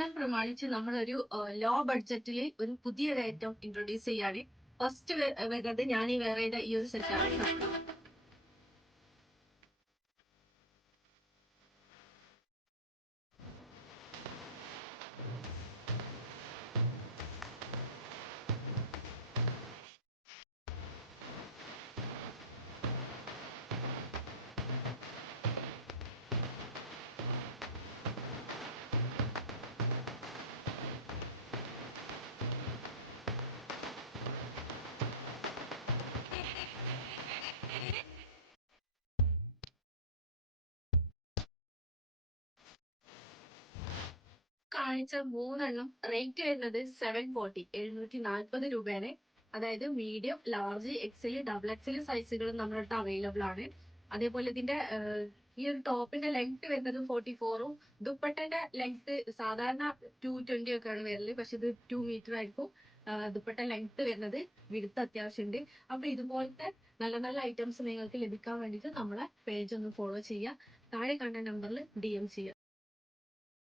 റംസാൻ പ്രമാണിച്ച് നമ്മളൊരു ലോ ബഡ്ജറ്റിൽ ഒരു പുതിയൊരു ഐറ്റം ഇൻട്രൊഡ്യൂസ് ചെയ്യാണ്. ഫസ്റ്റ് വരുന്നത് ഞാൻ ഈ വേറെ ഈ ഒരു സെറ്റാണ്. കാണിച്ച മൂന്നെണ്ണം റേറ്റ് വരുന്നത് 740 740 രൂപയാണ്. അതായത് medium, large, XL, double XL സൈസുകൾ നമ്മുടെ അടുത്ത് അവൈലബിൾ ആണ്. അതേപോലെ ഇതിന്റെ ഈ ഒരു ടോപ്പിന്റെ ലെങ്ത് വരുന്നത് 44ഉം ദുപ്പട്ടന്റെ ലെങ്ത് സാധാരണ 220 ഒക്കെയാണ് വരല്. പക്ഷെ ഇത് 2 മീറ്റർ ആയിരിക്കും ദുപ്പട്ട ലെങ്ത് വരുന്നത്. വിടുത്ത് അത്യാവശ്യമുണ്ട്. അപ്പൊ ഇതുപോലത്തെ നല്ല നല്ല ഐറ്റംസ് നിങ്ങൾക്ക് ലഭിക്കാൻ വേണ്ടിയിട്ട് നമ്മളെ പേജ് ഒന്ന് ഫോളോ ചെയ്യുക. താഴെ കണ്ട നമ്പറിൽ DM ചെയ്യുക.